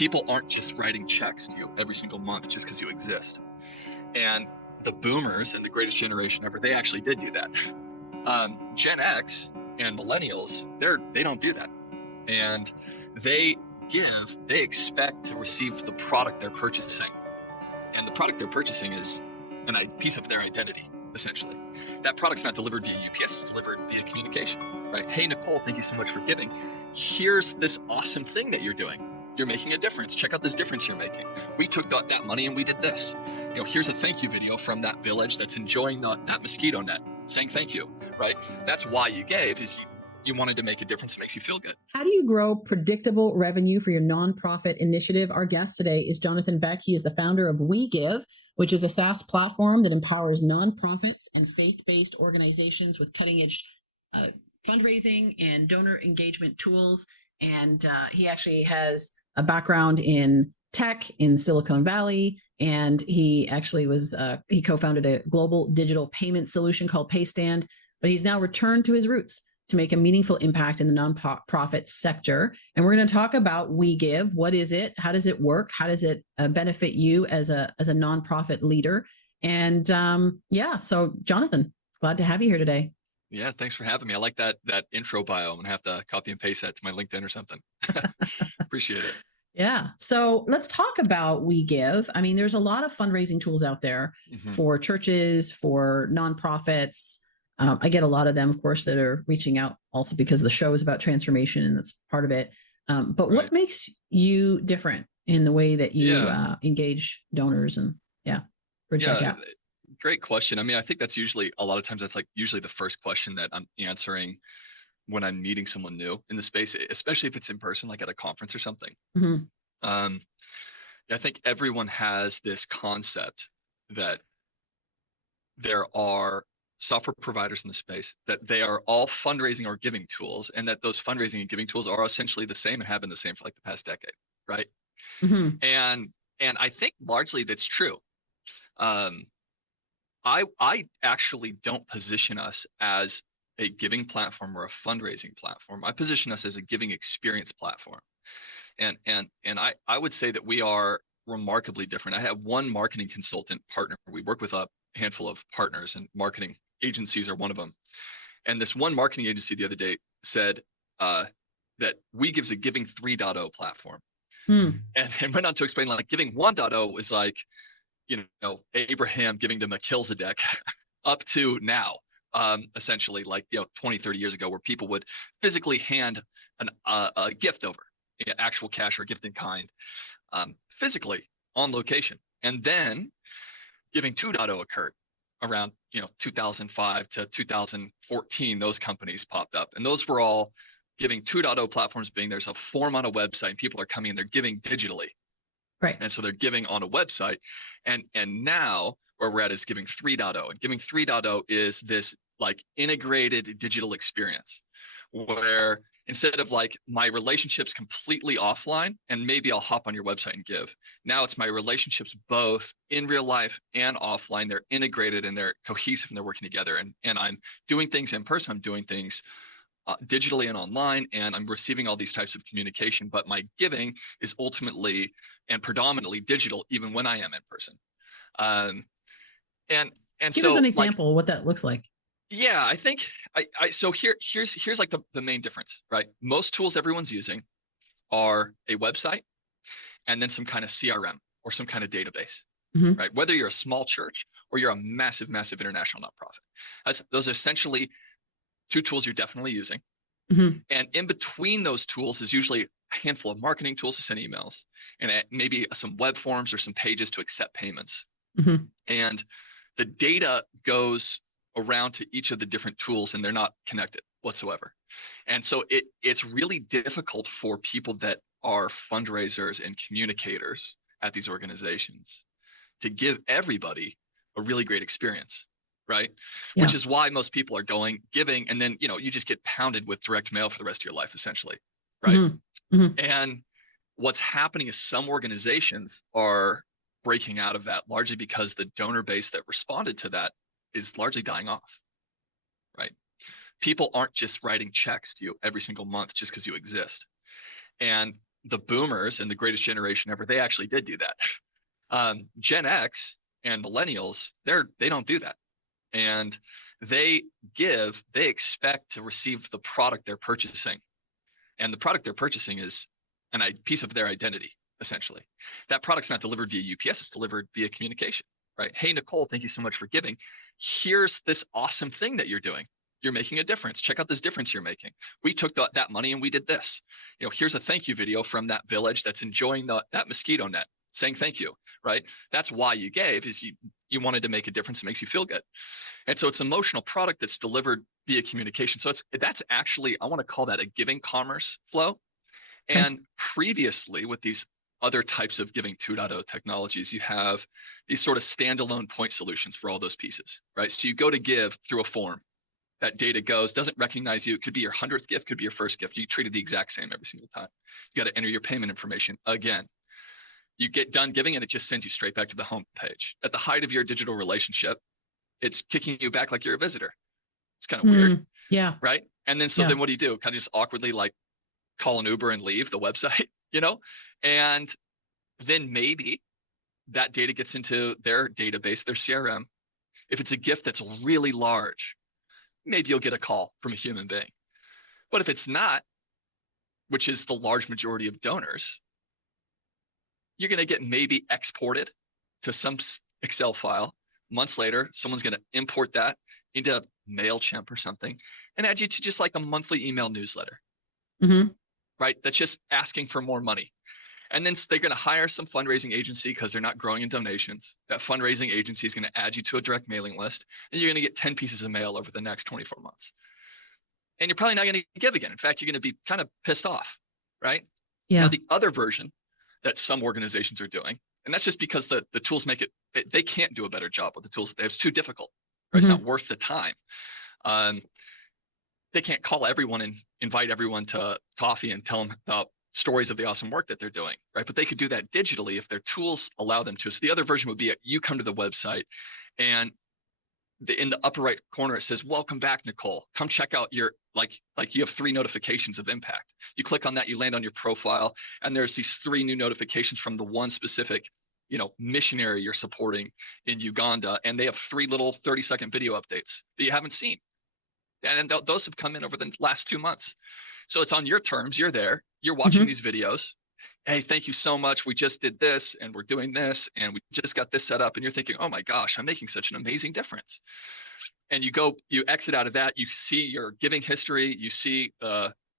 People aren't just writing checks to you every single month just because you exist. And the boomers and the greatest generation ever, they actually did do that. Gen X and millennials, they don't do that. And they expect to receive the product they're purchasing. And the product they're purchasing is a piece of their identity, essentially. That product's not delivered via UPS, it's delivered via communication, right? Hey, Nicole, thank you so much for giving. Here's this awesome thing that you're doing. You're making a difference. Check out this difference you're making. We took that money and we did this. Here's a thank you video from that village that's enjoying that mosquito net, saying thank you, right? That's why you gave, is you wanted to make a difference that makes you feel good. How do you grow predictable revenue for your nonprofit initiative? Our guest today is Jonathan Beck. He is the founder of WeGive, which is a SaaS platform that empowers nonprofits and faith-based organizations with cutting-edge fundraising and donor engagement tools. And he actually has a background in tech in Silicon Valley, and he actually he co-founded a global digital payment solution called PayStand, but he's now returned to his roots to make a meaningful impact in the nonprofit sector. And we're going to talk about WeGive. What is it? How does it work? How does it benefit you as a nonprofit leader? And so Jonathan, glad to have you here today. Yeah, thanks for having me. I like that intro bio. I'm going to have to copy and paste that to my LinkedIn or something. Appreciate it. Yeah. So let's talk about WeGive. I mean, there's a lot of fundraising tools out there for churches, for nonprofits. I get a lot of them, of course, that are reaching out also because the show is about transformation and that's part of it. But what makes you different in the way that you engage donors and bridge that gap? Great question. I mean, I think that's usually the first question that I'm answering when I'm meeting someone new in the space, especially if it's in person, like at a conference or something. I think everyone has this concept that there are software providers in the space, that they are all fundraising or giving tools, and that those fundraising and giving tools are essentially the same and have been the same for like the past decade, right? And I think largely that's true. I actually don't position us as a giving platform or a fundraising platform. I position us as a giving experience platform. And I would say that we are remarkably different. I have one marketing consultant partner. We work with a handful of partners, and marketing agencies are one of them. And this one marketing agency the other day said that WeGive's a giving 3.0 platform. And went on to explain, like, giving 1.0 was like, Abraham giving to Melchizedek up to now, essentially, like, 20, 30 years ago, where people would physically hand a gift over, actual cash or gift in kind, physically on location. And then giving 2.0 occurred around 2005 to 2014. Those companies popped up, and those were all giving 2.0 platforms, being there's a form on a website and people are coming and they're giving digitally. Right. And so they're giving on a website. And now where we're at is giving 3.0. And giving 3.0 is this like integrated digital experience where instead of like my relationships completely offline and maybe I'll hop on your website and give, now it's my relationships both in real life and offline. They're integrated and they're cohesive and they're working together. And I'm doing things in person. I'm doing things digitally and online, and I'm receiving all these types of communication, but my giving is ultimately and predominantly digital, even when I am in person. And give us an example of what that looks like. Yeah, I think so here's like the main difference, right? Most tools everyone's using are a website and then some kind of CRM or some kind of database, right? Whether you're a small church or you're a massive, massive international nonprofit. Those are essentially two tools you're definitely using. And in between those tools is usually a handful of marketing tools to send emails and maybe some web forms or some pages to accept payments. And the data goes around to each of the different tools and they're not connected whatsoever. And so it's really difficult for people that are fundraisers and communicators at these organizations to give everybody a really great experience. Right. Yeah. Which is why most people are giving, and then, you just get pounded with direct mail for the rest of your life, essentially. Right. And what's happening is some organizations are breaking out of that largely because the donor base that responded to that is largely dying off. Right. People aren't just writing checks to you every single month just because you exist. And the boomers and the greatest generation ever, they actually did do that. Gen X and millennials, they don't do that. And they expect to receive the product they're purchasing. And the product they're purchasing is a piece of their identity, essentially. That product's not delivered via UPS, it's delivered via communication, right? Hey, Nicole, thank you so much for giving. Here's this awesome thing that you're doing. You're making a difference. Check out this difference you're making. We took that money and we did this. Here's a thank you video from that village that's enjoying that mosquito net, saying thank you, right? That's why you gave, is you wanted to make a difference. It makes you feel good. And so it's an emotional product that's delivered via communication. So that's actually, I want to call that a giving commerce flow. Okay. And previously, with these other types of giving 2.0 technologies, you have these sort of standalone point solutions for all those pieces, right? So you go to give through a form. That data doesn't recognize you. It could be your 100th gift, could be your first gift. You treat it the exact same every single time. You got to enter your payment information again. You get done giving and it just sends you straight back to the home page. At the height of your digital relationship, it's kicking you back like you're a visitor. It's kind of weird. Yeah. Right. And then, then what do? Kind of just awkwardly like call an Uber and leave the website, and then maybe that data gets into their database, their CRM. If it's a gift that's really large, maybe you'll get a call from a human being. But if it's not, which is the large majority of donors, you're going to get maybe exported to some Excel file. Months later, someone's going to import that into MailChimp or something and add you to just like a monthly email newsletter, right? That's just asking for more money. And then they're going to hire some fundraising agency because they're not growing in donations. That fundraising agency is going to add you to a direct mailing list, and you're going to get 10 pieces of mail over the next 24 months. And you're probably not going to give again. In fact, you're going to be kind of pissed off, right? Yeah. Now, the other version that some organizations are doing, and that's just because the tools make it, they can't do a better job with the tools. It's too difficult, right? It's not worth the time. They can't call everyone and invite everyone to coffee and tell them about stories of the awesome work that they're doing, right? But they could do that digitally if their tools allow them to. So the other version would be you come to the website and in the upper right corner, it says, welcome back, Nicole. Come check out your, like you have 3 notifications of impact. You click on that, you land on your profile, and there's these 3 new notifications from the one specific, missionary you're supporting in Uganda. And they have 3 little 30-second video updates that you haven't seen. And those have come in over the last 2 months. So it's on your terms. You're there. You're watching these videos. Hey, thank you so much. We just did this and we're doing this and we just got this set up. And you're thinking, oh my gosh, I'm making such an amazing difference. And you exit out of that. You see your giving history. You see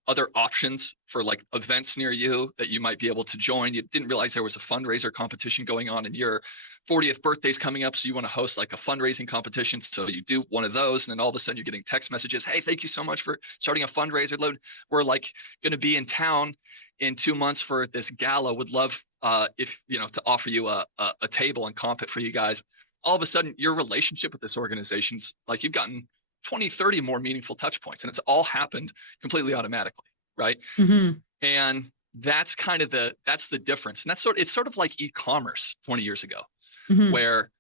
other options for like events near you that you might be able to join. You didn't realize there was a fundraiser competition going on and your 40th birthday's coming up. So you want to host like a fundraising competition. So you do one of those. And then all of a sudden you're getting text messages. Hey, thank you so much for starting a fundraiser. We're like going to be in town in 2 months for this gala. Would love to offer you a table and comp it for you guys. All of a sudden your relationship with this organization's like you've gotten 20, 30 more meaningful touch points, and it's all happened completely automatically, right? And that's kind of that's the difference. And it's sort of like e-commerce 20 years ago, where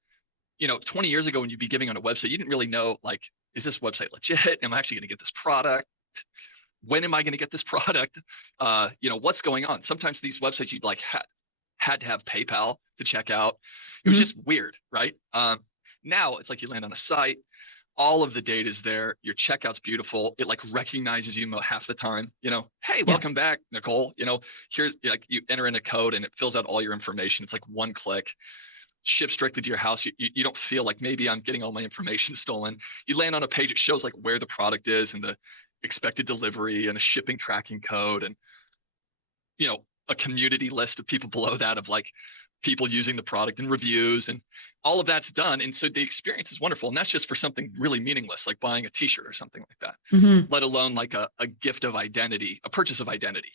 20 years ago when you'd be giving on a website, you didn't really know, like, is this website legit? Am I actually going to get this product? When am I going to get this product? What's going on? Sometimes these websites you'd like had to have PayPal to check out. It was just weird, right? Now it's like you land on a site. All of the data is there. Your checkout's beautiful. It like recognizes you half the time. Hey, welcome back, Nicole. Here's like you enter in a code and it fills out all your information. It's like one click, ships directly to your house. You don't feel like maybe I'm getting all my information stolen. You land on a page. It shows like where the product is and the expected delivery and a shipping tracking code and a community list of people below that of like people using the product and reviews, and all of that's done. And so the experience is wonderful. And that's just for something really meaningless, like buying a t-shirt or something like that, let alone like a gift of identity, a purchase of identity.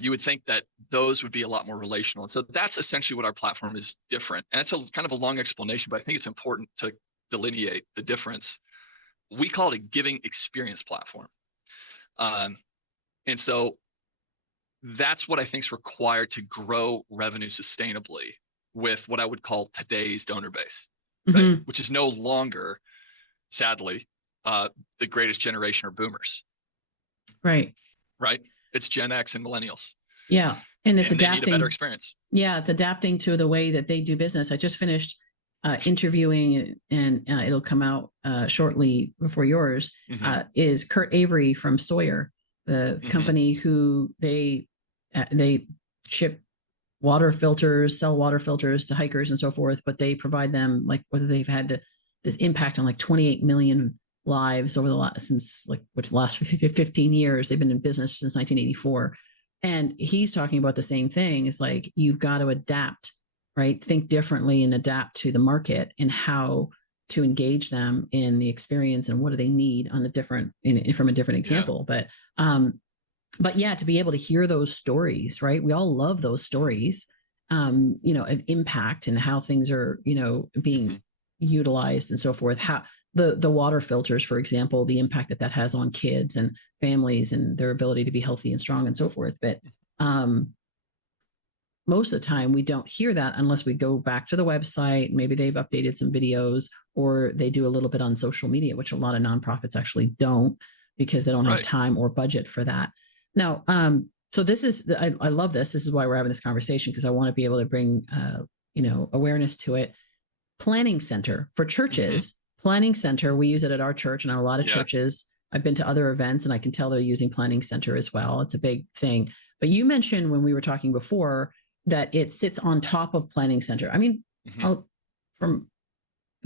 You would think that those would be a lot more relational. And so that's essentially what our platform is different. And it's kind of a long explanation, but I think it's important to delineate the difference. We call it a giving experience platform. And so that's what I think is required to grow revenue sustainably with what I would call today's donor base, right? Which is no longer, sadly, the greatest generation are boomers. Right. Right. It's Gen X and millennials. Yeah. And it's and they need a adapting. better experience. Yeah, it's adapting to the way that they do business. I just finished interviewing, and it'll come out shortly before yours, is Kurt Avery from Sawyer, the company who they ship water filters, sell water filters to hikers and so forth, but they provide them, like, whether they've had this impact on like 28 million lives over the last 15 years. They've been in business since 1984. And he's talking about the same thing. It's like, you've got to adapt, right? Think differently and adapt to the market and how to engage them in the experience and what do they need on from a different example. Yeah. But yeah, to be able to hear those stories, right? We all love those stories, of impact and how things are, being utilized and so forth. How the water filters, for example, the impact that has on kids and families and their ability to be healthy and strong and so forth. But most of the time we don't hear that unless we go back to the website. Maybe they've updated some videos, or they do a little bit on social media, which a lot of nonprofits actually don't, because they don't have time or budget for that. Now, so this is, I love this. This is why we're having this conversation, because I want to be able to bring, awareness to it. Planning center for churches. Planning center, we use it at our church, and a lot of churches. I've been to other events, and I can tell they're using planning center as well. It's a big thing. But you mentioned when we were talking before that it sits on top of planning center. I mean, from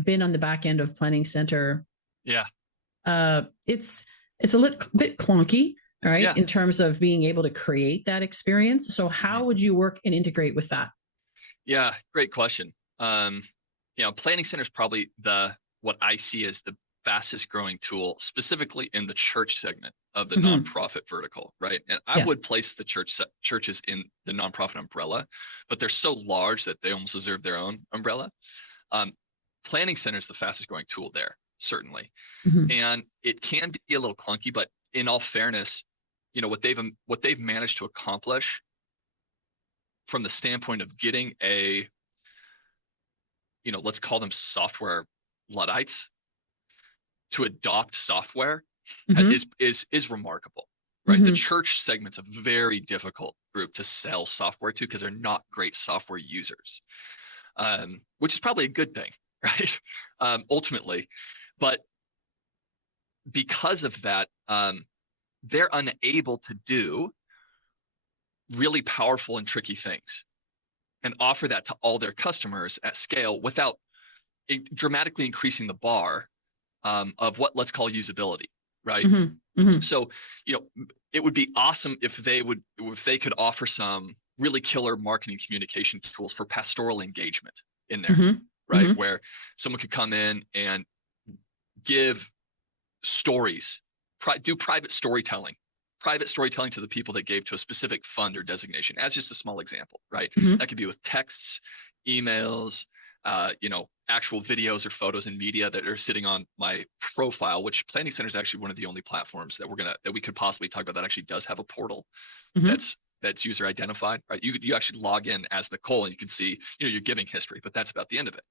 been on the back end of planning center. Yeah. It's a little bit clunky, right? In terms of being able to create that experience. So how would you work and integrate with that? Yeah, great question. Planning center is probably what I see as the fastest growing tool, specifically in the church segment of the nonprofit vertical, right? And I would place the churches in the nonprofit umbrella, but they're so large that they almost deserve their own umbrella. Planning center is the fastest growing tool there, certainly. And it can be a little clunky, but in all fairness, what they've managed to accomplish from the standpoint of getting let's call them software Luddites to adopt software is remarkable, right? The church segment's a very difficult group to sell software to, because they're not great software users, which is probably a good thing, right? Ultimately, but because of that, they're unable to do really powerful and tricky things and offer that to all their customers at scale without dramatically increasing the bar of what let's call usability, right? So, it would be awesome if they could offer some really killer marketing communication tools for pastoral engagement in there, right? Where someone could come in and give stories, do private storytelling to the people that gave to a specific fund or designation, as just a small example, right? That could be with texts, emails, actual videos or photos and media that are sitting on my profile, which Planning Center is actually one of the only platforms that we could possibly talk about that actually does have a portal that's user identified, right? You actually log in as Nicole and you can see, your giving history, but that's about the end of it.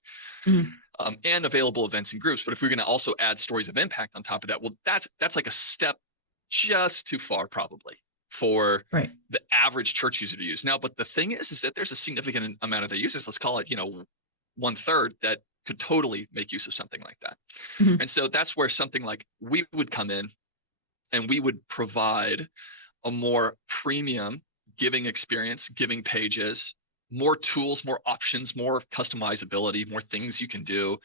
And available events and groups. But if we're going to also add stories of impact on top of that, well, that's like a step just too far probably for the average church user to use. Now, but the thing is that there's a significant amount of their users, let's call it, 1/3, that could totally make use of something like that. And so that's where something like we would come in and we would provide a more premium giving experience, giving pages, more tools, more options, more customizability, more things you can do,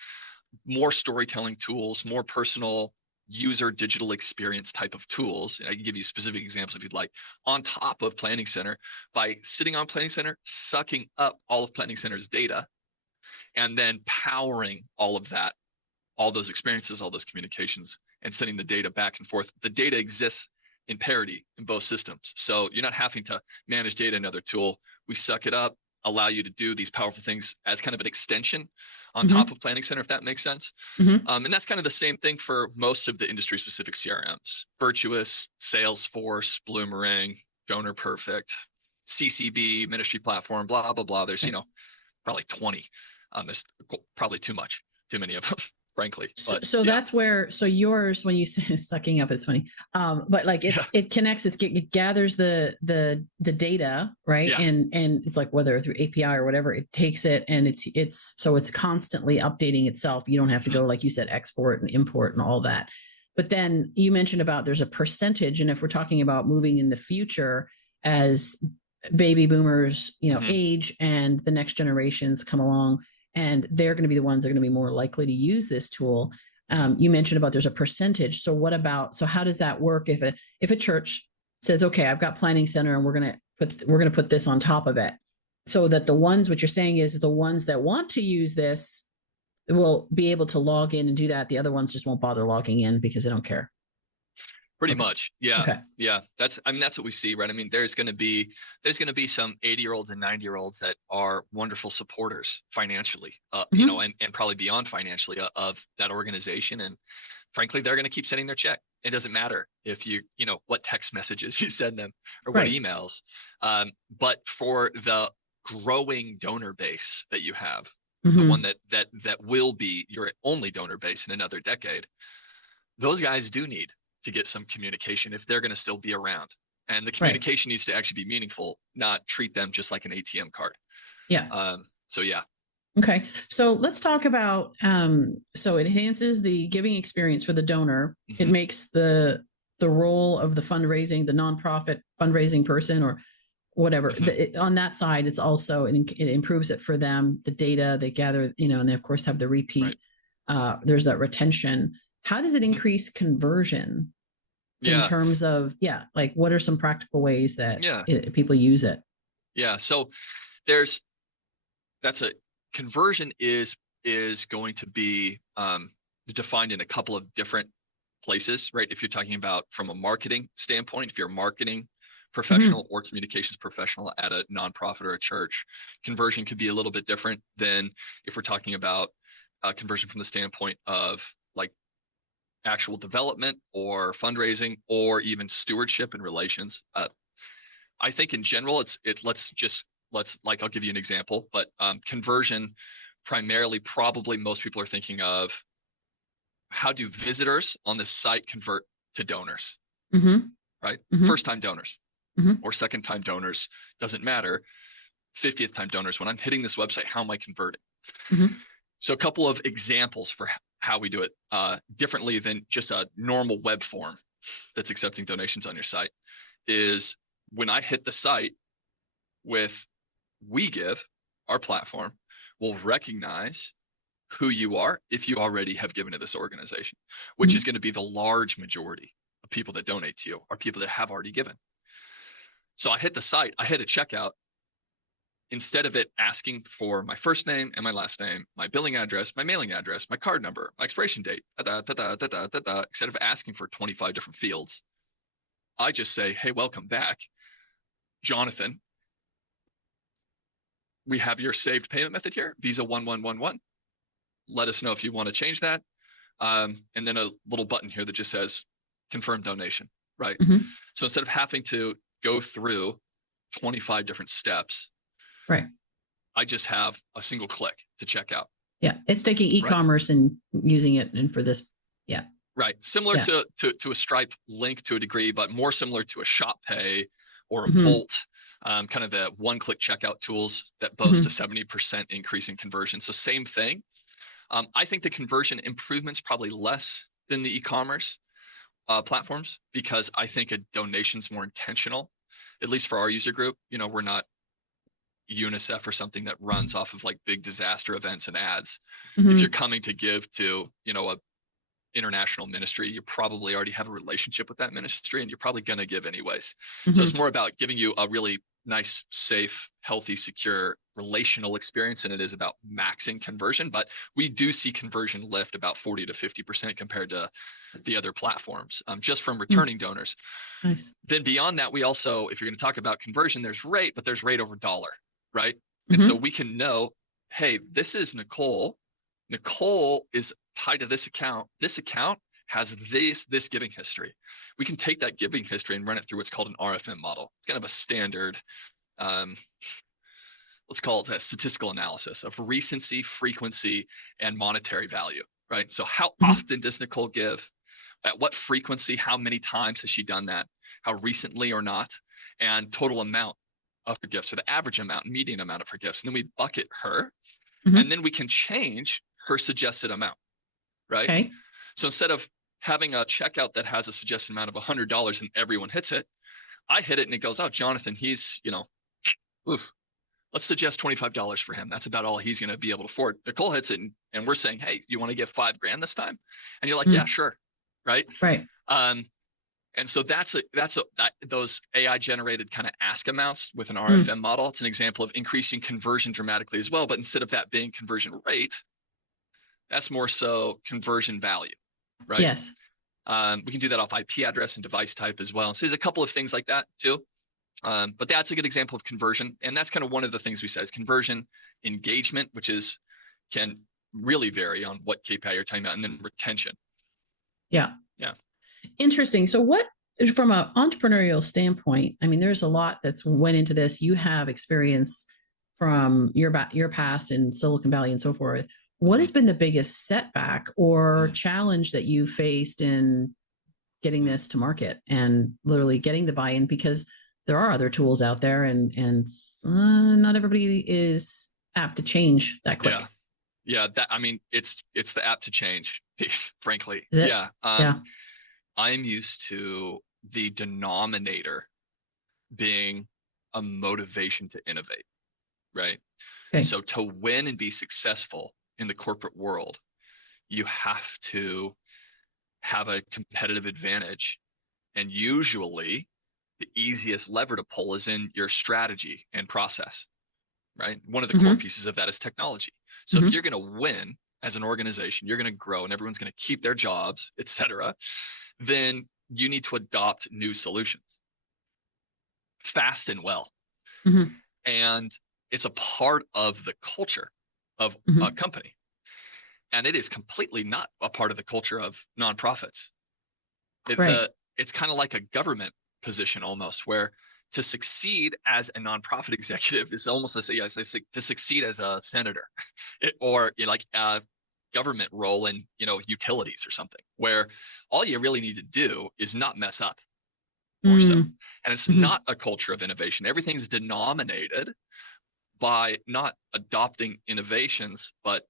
more storytelling tools, more personal user digital experience type of tools. I can give you specific examples if you'd like, on top of Planning Center, by sitting on Planning Center, sucking up all of Planning Center's data, and then powering all of that, all those experiences, all those communications, and sending the data back and forth. The data exists in parity in both systems. So you're not having to manage data in another tool. We suck it up, allow you to do these powerful things as kind of an extension on top of Planning Center, if that makes sense. And that's kind of the same thing for most of the industry-specific CRMs. Virtuous, Salesforce, Bloomerang, Donor Perfect, CCB, Ministry Platform, blah, blah, blah. There's, probably 20. There's probably too many of them, frankly. So, But so yeah, that's where, so yours, when you say sucking up, it's funny. But like yeah, it connects, it gathers the data, right? yeah, And it's like whether through API or whatever, it takes it and so it's constantly updating itself. You don't have to mhm, go, like you said, export and import and all that. But then you mentioned about there's a percentage. And if we're talking about moving in the future as baby boomers, mhm, age and the next generations come along, and they're going to be the ones that are going to be more likely to use this tool. You mentioned about there's a percentage. So what about, so how does that work if a church says, okay, I've got planning center and we're going to put this on top of it, so that the ones, what you're saying is the ones that want to use this will be able to log in and do that. The other ones just won't bother logging in because they don't care. pretty Okay. much. Yeah. Okay. Yeah. I mean, that's what we see, right? I mean, there's going to be some 80-year-olds and 90-year-olds that are wonderful supporters financially, Mm-hmm. and probably beyond financially of that organization. And frankly, they're going to keep sending their check. It doesn't matter if what text messages you send them or what Right. emails. But for the growing donor base that you have, the Mm-hmm. one that will be your only donor base in another decade, those guys do need to get some communication if they're going to still be around. And the Right. communication needs to actually be meaningful, not treat them just like an ATM card. Yeah. So yeah. Okay. So let's talk about so it enhances the giving experience for the donor. It Hmm. makes the role of the fundraising, the nonprofit fundraising person or whatever, Hmm. on that side, it's also it improves it for them, the data they gather, and they of course have the Right. repeat. There's that retention. How does it Hmm. increase conversion in Yeah. terms of, yeah, like what are some practical ways that Yeah. people use it? Yeah. So there's that's a conversion is going to be defined in a couple of different places, right? If you're talking about from a marketing standpoint, if you're a marketing Mm-hmm. professional or communications professional at a nonprofit or a church, conversion could be a little bit different than if we're talking about conversion from the standpoint of like actual development or fundraising or even stewardship and relations. I think in general, let's like I'll give you an example, but conversion primarily probably most people are thinking of how do visitors on the site convert to donors, Mm-hmm. right? Mm-hmm. First time donors Mm-hmm. or second time donors doesn't matter. 50th time donors. When I'm hitting this website, how am I converting? Mm-hmm. So a couple of examples for how we do it differently than just a normal web form that's accepting donations on your site is when I hit the site with WeGive, our platform will recognize who you are if you already have given to this organization, which is Mm-hmm. going to be the large majority of people that donate to you are people that have already given. So I hit the site, I hit a checkout. Instead of it asking for my first name and my last name, my billing address, my mailing address, my card number, my expiration date, instead of asking for 25 different fields, I just say, hey, welcome back, Jonathan. We have your saved payment method here, Visa 1111. Let us know if you want to change that. And then a little button here that just says confirm donation, right? Mm-hmm. So instead of having to go through 25 different steps, Right. I just have a single click to check out. Yeah. It's taking Right. e-commerce and using it and for this. Yeah. Right. Similar Yeah. to a Stripe link to a degree, but more similar to a Shop Pay or a Mm-hmm. Bolt, kind of the one-click checkout tools that boast a Mm-hmm. 70% increase in conversion. So same thing. I think the conversion improvement's probably less than the e-commerce platforms because I think a donation's more intentional, at least for our user group. We're not UNICEF or something that runs off of like big disaster events and ads. If you're Mm-hmm. coming to give to, a international ministry, you probably already have a relationship with that ministry and you're probably going to give anyways. So it's Mm-hmm. more about giving you a really nice, safe, healthy, secure relational experience than it is about maxing conversion. But we do see conversion lift about 40 to 50% compared to the other platforms, just from returning donors. Nice. Then beyond that, we also, if you're going to talk about conversion, there's rate, but there's rate over dollar, right? And so Mm-hmm. we can know, hey, this is Nicole. Nicole is tied to this account. This account has this giving history. We can take that giving history and run it through what's called an RFM model. It's kind of a standard, um, let's call it a statistical analysis of recency, frequency, and monetary value, right? So how Mhm. often does Nicole give? At what frequency? How many times has she done that? How recently or not? And total amount of her gifts, or the average amount, median amount of her gifts. And then we bucket her, and Mhm. then we can change her suggested amount, right? Okay. So instead of having a checkout that has a suggested amount of $100 and everyone hits it, I hit it and it goes, oh, Jonathan, he's, oof, let's suggest $25 for him. That's about all he's going to be able to afford. Nicole hits it, and we're saying, hey, you want to give $5,000 this time? And you're like, yeah, Mhm. sure, right? Right. And so those AI generated kind of ask amounts with an Mm. RFM model. It's an example of increasing conversion dramatically as well. But instead of that being conversion rate, that's more so conversion value, right? Yes. We can do that off IP address and device type as well. So there's a couple of things like that too. But that's a good example of conversion. And that's kind of one of the things we said is conversion, engagement, which can really vary on what KPI you're talking about, and then retention. Yeah. Yeah. Interesting. So what, from an entrepreneurial standpoint, I mean, there's a lot that's went into this. You have experience from your past in Silicon Valley and so forth. What Mhm. has been the biggest setback or Mhm. challenge that you faced in getting this to market and literally getting the buy-in? Because there are other tools out there, and not everybody is apt to change that Yeah. quick. Yeah. It's the app to change piece, frankly. Is it? Yeah. Yeah. I'm used to the denominator being a motivation to innovate, right? Okay. So to win and be successful in the corporate world, you have to have a competitive advantage. And usually the easiest lever to pull is in your strategy and process, right? One of the core Mm-hmm. pieces of that is technology. So if Mm-hmm. you're going to win as an organization, you're going to grow and everyone's going to keep their jobs, et cetera, then you need to adopt new solutions fast and well. Mm-hmm. And it's a part of the culture of a Mm-hmm. company. And it is completely not a part of the culture of nonprofits. Right. It's kind of like a government position almost, where to succeed as a nonprofit executive is almost to succeed as a senator or like a government role in utilities or something, where all you really need to do is not mess up, more so. And it's Mm-hmm. not a culture of innovation. Everything's denominated by not adopting innovations, but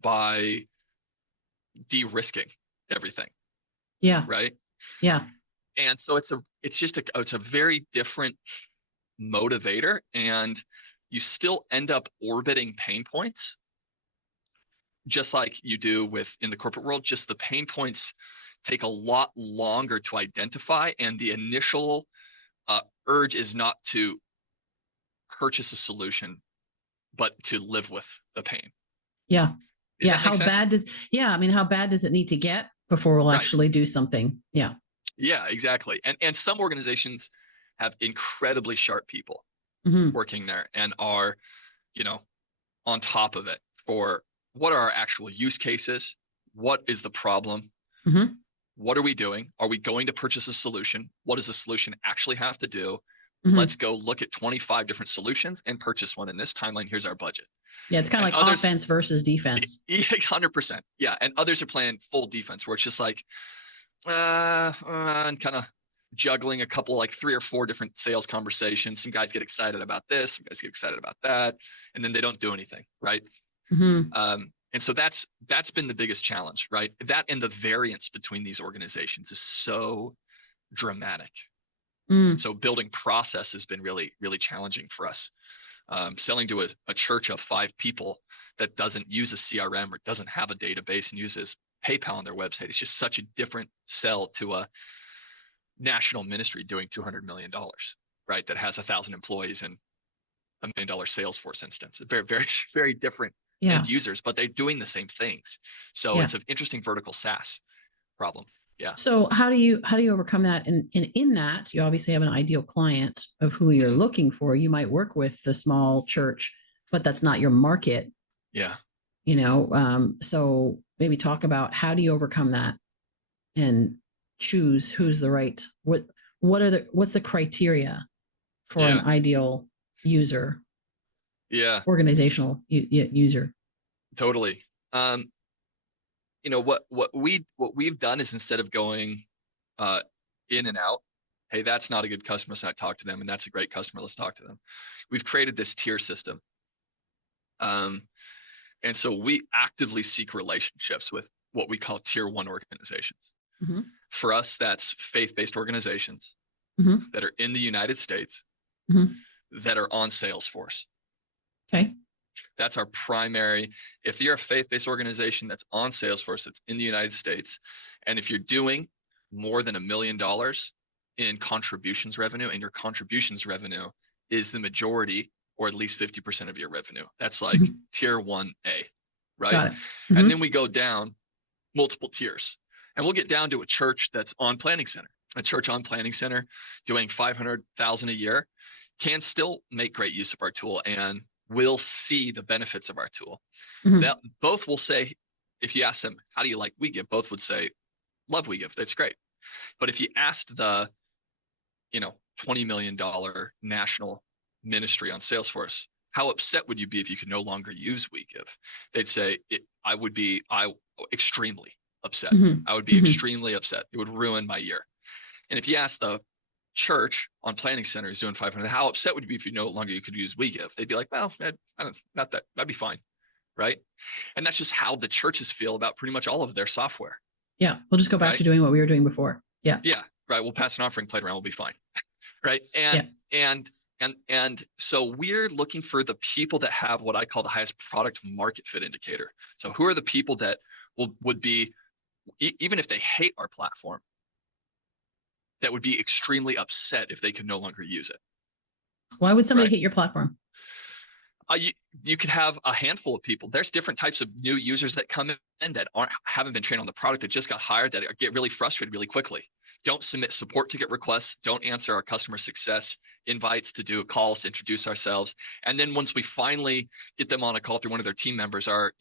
by de-risking everything, Yeah. right? Yeah. And so it's a very different motivator, and you still end up orbiting pain points just like you do in the corporate world. Just the pain points take a lot longer to identify, and the initial urge is not to purchase a solution, but to live with the pain. Yeah. Does Yeah. that make sense? I mean, how bad does it need to get before we'll Right. actually do something? Yeah. Yeah, exactly. And some organizations have incredibly sharp people Mm-hmm. working there and are, on top of it for what are our actual use cases? What is the problem? Mm-hmm. What are we doing? Are we going to purchase a solution? What does the solution actually have to do? Mm-hmm. Let's go look at 25 different solutions and purchase one in this timeline. Here's our budget. Yeah. It's kind And of like others, offense versus defense. 100%. Yeah. And others are playing full defense where it's just like, and kind of juggling a couple, like 3 or 4 different sales conversations. Some guys get excited about this, some guys get excited about that, and then they don't do anything, right? Mm-hmm. And so that's been the biggest challenge, right? That and the variance between these organizations is so dramatic. Mm. So building process has been really, really challenging for us. Selling to a church of 5 people that doesn't use a CRM or doesn't have a database and uses PayPal on their website. It's just such a different sell to a national ministry doing $200 million, right? That has 1,000 employees and $1 million Salesforce instance. Very, very, very different Yeah. end users, but they're doing the same things. So Yeah. it's an interesting vertical SaaS problem. Yeah. So how do you overcome that? And in that, you obviously have an ideal client of who you're Mhm. looking for. You might work with the small church, but that's not your market. Yeah. So maybe talk about how do you overcome that and choose who's the right, what's the criteria for an Yeah. ideal user, Yeah. organizational user? Totally. Um, what we've done is, instead of going in and out, hey, that's not a good customer, let's not talk to them, and that's a great customer, let's talk to them. We've created this tier system. And so we actively seek relationships with what we call tier 1 organizations. Mm-hmm. For us, that's faith-based organizations mm-hmm. that are in the United States, mm-hmm. that are on Salesforce. Okay. That's our primary. If you're a faith-based organization that's on Salesforce, that's in the United States, and if you're doing more than $1 million in contributions revenue, and your contributions revenue is the majority, or at least 50% of your revenue, that's like mm-hmm. tier 1A, right? Got it. Mm-hmm. And then we go down multiple tiers, and we'll get down to a church that's on Planning Center. A church on Planning Center doing $500,000 a year can still make great use of our tool and will see the benefits of our tool. Mm-hmm. Both will say, if you ask them, how do you like WeGive? Both would say, love WeGive, that's great. But if you asked the, $20 million national ministry on Salesforce, how upset would you be if you could no longer use WeGive? They'd say, I would be extremely upset. Mm-hmm. I would be mm-hmm. extremely upset. It would ruin my year. And if you ask the church on Planning Center who's doing 500, how upset would you be if you no longer could use WeGive? They'd be like, well, not that, that'd be fine, right? And that's just how the churches feel about pretty much all of their software. Yeah, we'll just go back to doing what we were doing before. Yeah. Yeah, right. We'll pass an offering plate around. We'll be fine, right? And so we're looking for the people that have what I call the highest product market fit indicator. So who are the people that would be, even if they hate our platform, that would be extremely upset if they could no longer use it. Why would somebody hate your platform? You could have a handful of people. There's different types of new users that come in that haven't been trained on the product, that just got hired, that get really frustrated really quickly. Don't submit support ticket requests. Don't answer our customer success invites to do calls to introduce ourselves. And then once we finally get them on a call through one of their team members, are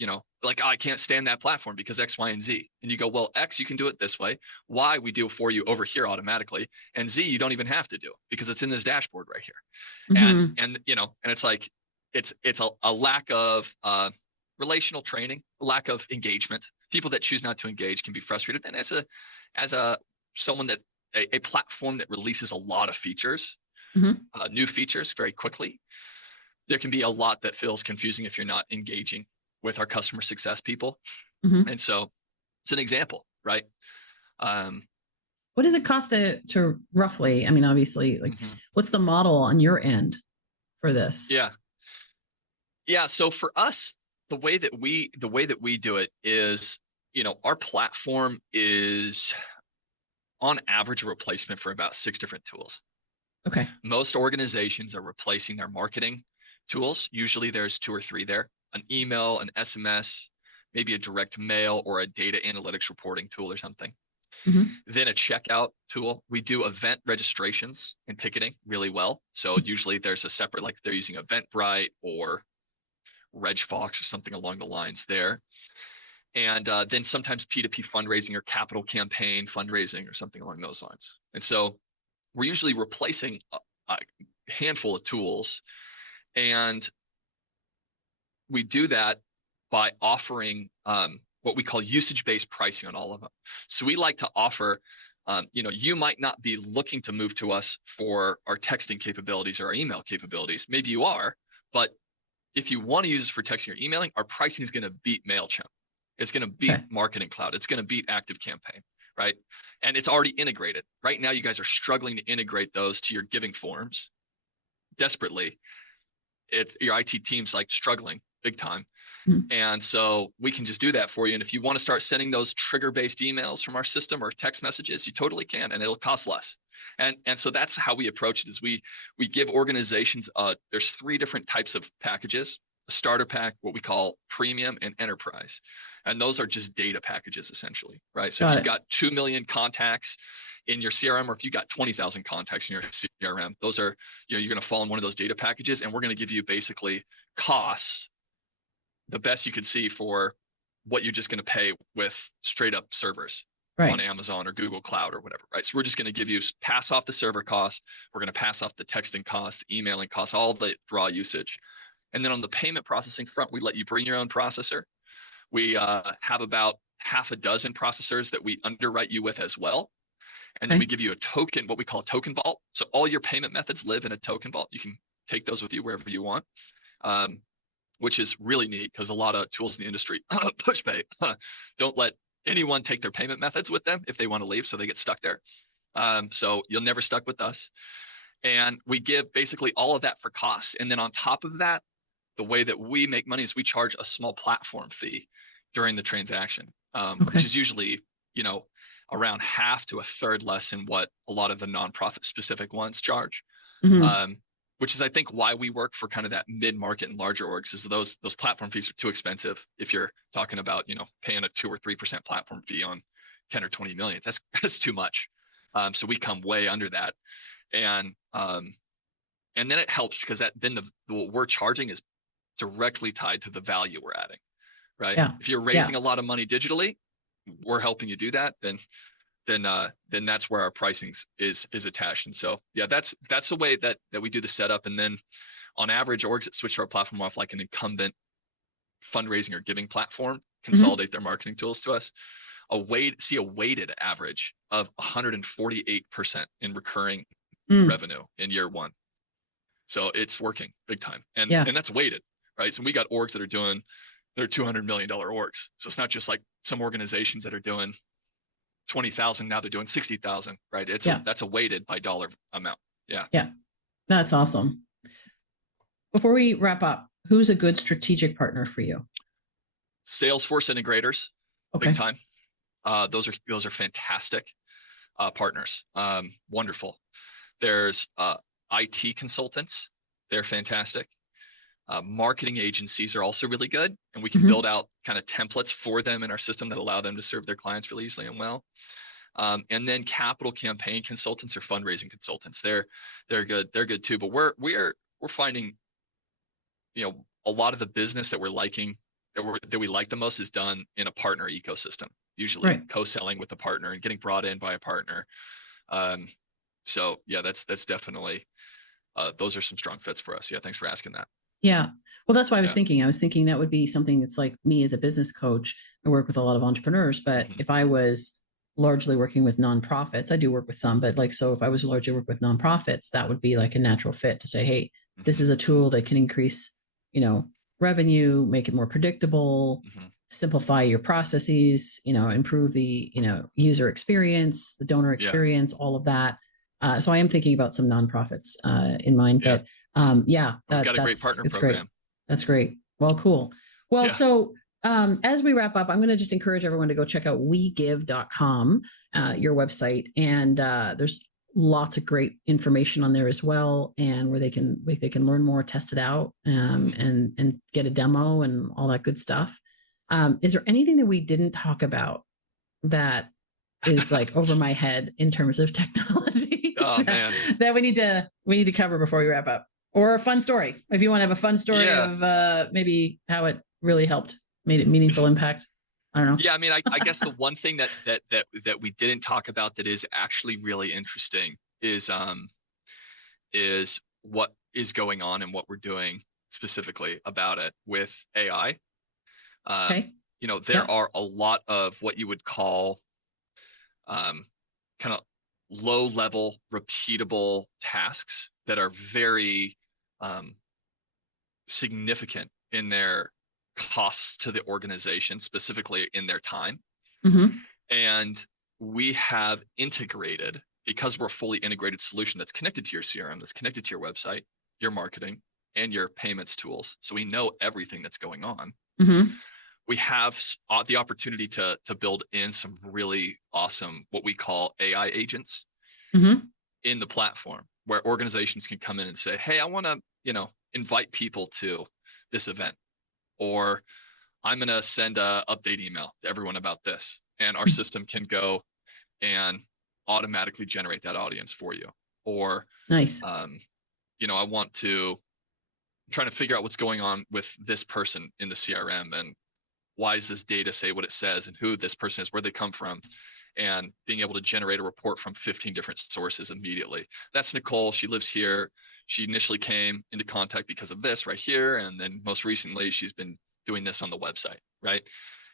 like, oh, I can't stand that platform because X, Y, and Z. And you go, well, X, you can do it this way. Y, we do it for you over here automatically. And Z, you don't even have to do because it's in this dashboard right here. Mm-hmm. And it's like, it's a lack of relational training, a lack of engagement. People that choose not to engage can be frustrated. And as someone that a platform that releases a lot of features, mm-hmm. New features very quickly, there can be a lot that feels confusing if you're not engaging with our customer success people. Mm-hmm. And so it's an example, right? What does it cost to roughly, I mean, obviously, like, mm-hmm. what's the model on your end for this? Yeah. So for us, the way that we do it is, our platform is on average a replacement for about 6 different tools. Okay. Most organizations are replacing their marketing tools. Usually there's 2 or 3 there: an email, an SMS, maybe a direct mail, or a data analytics reporting tool or something. Mm-hmm. Then a checkout tool. We do event registrations and ticketing really well. So usually there's a separate, like they're using Eventbrite or RegFox or something along the lines there. And then sometimes P2P fundraising or capital campaign fundraising or something along those lines. And so we're usually replacing a handful of tools. And we do that by offering what we call usage-based pricing on all of them. So we like to offer, you might not be looking to move to us for our texting capabilities or our email capabilities. Maybe you are, but if you want to use us for texting or emailing, our pricing is going to beat MailChimp. It's going to beat Marketing Cloud. It's going to beat ActiveCampaign, right? And it's already integrated. Right now, you guys are struggling to integrate those to your giving forms desperately. Your IT team's like struggling big time. Mm-hmm. And so we can just do that for you. And if you want to start sending those trigger-based emails from our system or text messages, you totally can, and it'll cost less. And so that's how we approach it. Is we give organizations, there's 3 different types of packages: a starter pack, what we call premium, and enterprise. And those are just data packages essentially, right? So if you've got 2 million contacts in your CRM, or if you've got 20,000 contacts in your CRM, those are, you're going to fall in one of those data packages, and we're going to give you basically costs, the best you could see for what you're just going to pay with straight up servers on Amazon or Google Cloud or whatever, right? So we're just going to give you, pass off the server cost. We're going to pass off the texting cost, the emailing cost, all the raw usage. And then on the payment processing front, we let you bring your own processor. We have about half a dozen processors that we underwrite you with as well. And then we give you a token, what we call a token vault. So all your payment methods live in a token vault. You can take those with you wherever you want, which is really neat because a lot of tools in the industry, PushPay, don't let anyone take their payment methods with them if they want to leave, so they get stuck there. So you'll never stuck with us. And we give basically all of that for costs. And then on top of that, the way that we make money is we charge a small platform fee during the transaction, which is usually, around half to a third less than what a lot of the nonprofit specific ones charge. Which is, I think, why we work for kind of that mid-market and larger orgs, is those platform fees are too expensive. If you're talking about, paying a 2 or 3% platform fee on 10 or 20 million, that's too much. So we come way under that. And then it helps because what we're charging is directly tied to the value we're adding, right? Yeah. If you're raising a lot of money digitally, we're helping you do that, then that's where our pricing is attached. And so, yeah, that's the way that we do the setup. And then on average, orgs that switch to our platform off like an incumbent fundraising or giving platform, consolidate their marketing tools to us, see a weighted average of 148% in recurring revenue in year one. So it's working big time. And that's weighted, right? So we got orgs that they're $200 million orgs. So it's not just like some organizations that are doing 20,000, now they're doing 60,000, right? That's a weighted by dollar amount. Yeah. That's awesome. Before we wrap up, who's a good strategic partner for you? Salesforce integrators, big time. Those are fantastic partners. Wonderful. There's IT consultants. They're fantastic. Marketing agencies are also really good, and we can build out kind of templates for them in our system that allow them to serve their clients really easily and well. And then capital campaign consultants or fundraising consultants. They're good. They're good too. But we're finding, a lot of the business that we're liking, that we like the most, is done in a partner ecosystem. Usually co-selling with a partner and getting brought in by a partner. So yeah, that's definitely those are some strong fits for us. Yeah, thanks for asking that. Yeah. Well, that's why I was thinking. I was thinking that would be something that's like me as a business coach. I work with a lot of entrepreneurs, but if I was largely working with nonprofits, I do work with some, but so if I was largely work with nonprofits, that would be like a natural fit to say, hey, this is a tool that can increase, revenue, make it more predictable, simplify your processes, improve the, user experience, the donor experience, all of that. So I am thinking about some nonprofits in mind, but we've got a great partner program. Great. That's great. Well, cool. Well, so as we wrap up, I'm going to just encourage everyone to go check out WeGive.com, your website, and there's lots of great information on there as well, and where they can learn more, test it out, and get a demo and all that good stuff. Is there anything that we didn't talk about that is like over my head in terms of technology that we need to cover before we wrap up? Or a fun story, if you want to have a fun story of maybe how it really helped, made a meaningful impact. I don't know. Yeah, I mean, I guess the one thing that we didn't talk about that is actually really interesting is what is going on and what we're doing specifically about it with AI. There are a lot of what you would call kind of low-level, repeatable tasks that are very significant in their costs to the organization, specifically in their time. And we have integrated, because we're a fully integrated solution that's connected to your CRM, that's connected to your website, your marketing, and your payments tools. So we know everything that's going on. We have the opportunity to build in some really awesome, what we call AI agents in the platform, where organizations can come in and say, hey, I want to, invite people to this event, or I'm going to send a update email to everyone about this. And our system can go and automatically generate that audience for you. Or, I want to try to figure out what's going on with this person in the CRM, and why does this data say what it says, and who this person is, where they come from, and being able to generate a report from 15 different sources immediately. That's Nicole. She lives here. She initially came into contact because of this right here. And then most recently, she's been doing this on the website, right?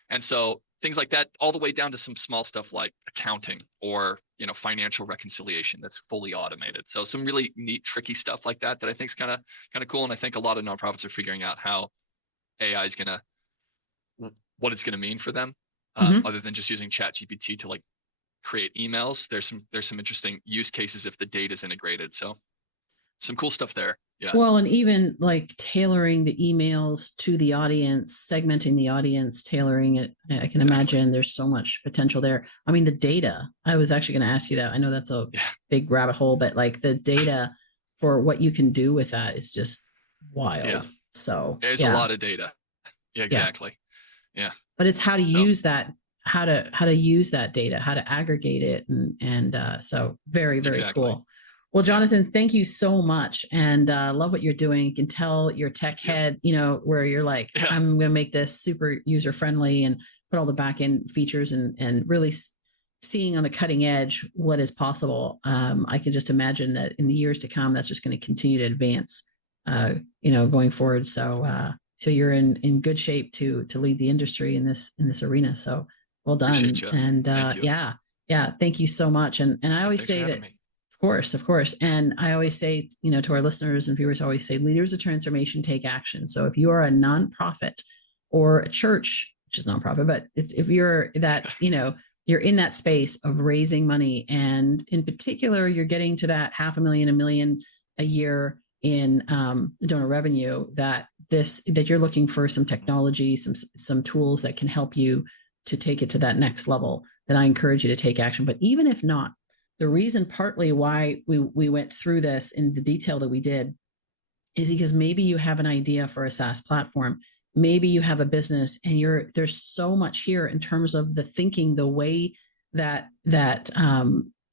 And so things like that, all the way down to some small stuff like accounting or, financial reconciliation that's fully automated. So some really neat, tricky stuff like that I think is kind of cool. And I think a lot of nonprofits are figuring out how AI is what it's going to mean for them, other than just using ChatGPT to like create emails. There's some interesting use cases if the data is integrated. So some cool stuff there. Yeah. Well, and even like tailoring the emails to the audience, segmenting the audience, tailoring it. I can imagine there's so much potential there. I mean, the data, I was actually going to ask you that. I know that's a big rabbit hole, but like the data for what you can do with that is just wild. Yeah. So there's a lot of data. Yeah, exactly. Yeah. But it's how to use that, how to use that data, how to aggregate it. And so very, very cool. Well, Jonathan, thank you so much. And love what you're doing. You can tell your tech head, where you're like, I'm going to make this super user friendly and put all the back end features and really seeing on the cutting edge what is possible. I can just imagine that in the years to come, that's just going to continue to advance, going forward. So you're in good shape to lead the industry in this arena. So well done. And thank you so much. And I always say that. Of course. And I always say, to our listeners and viewers, I always say leaders of transformation take action. So if you are a nonprofit or a church, which is nonprofit, but if you're that, you're in that space of raising money, and in particular, you're getting to that $500,000, $1 million a year in donor revenue, that you're looking for some technology, some tools that can help you to take it to that next level, then I encourage you to take action. But even if not, the reason partly why we went through this in the detail that we did is because maybe you have an idea for a SaaS platform. Maybe you have a business and there's so much here in terms of the thinking, the way that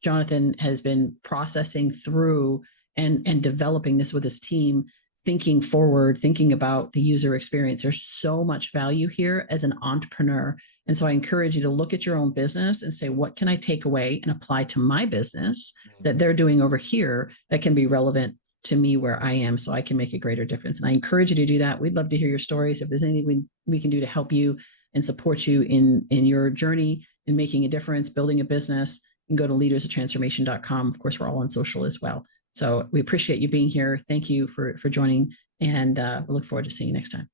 Jonathan has been processing through and developing this with his team, thinking forward, thinking about the user experience. There's so much value here as an entrepreneur. And so I encourage you to look at your own business and say, what can I take away and apply to my business that they're doing over here that can be relevant to me where I am, so I can make a greater difference. And I encourage you to do that. We'd love to hear your stories. If there's anything we can do to help you and support you in your journey in making a difference, building a business, you can go to leadersoftransformation.com. Of course, we're all on social as well. So we appreciate you being here. Thank you for joining, and we look forward to seeing you next time.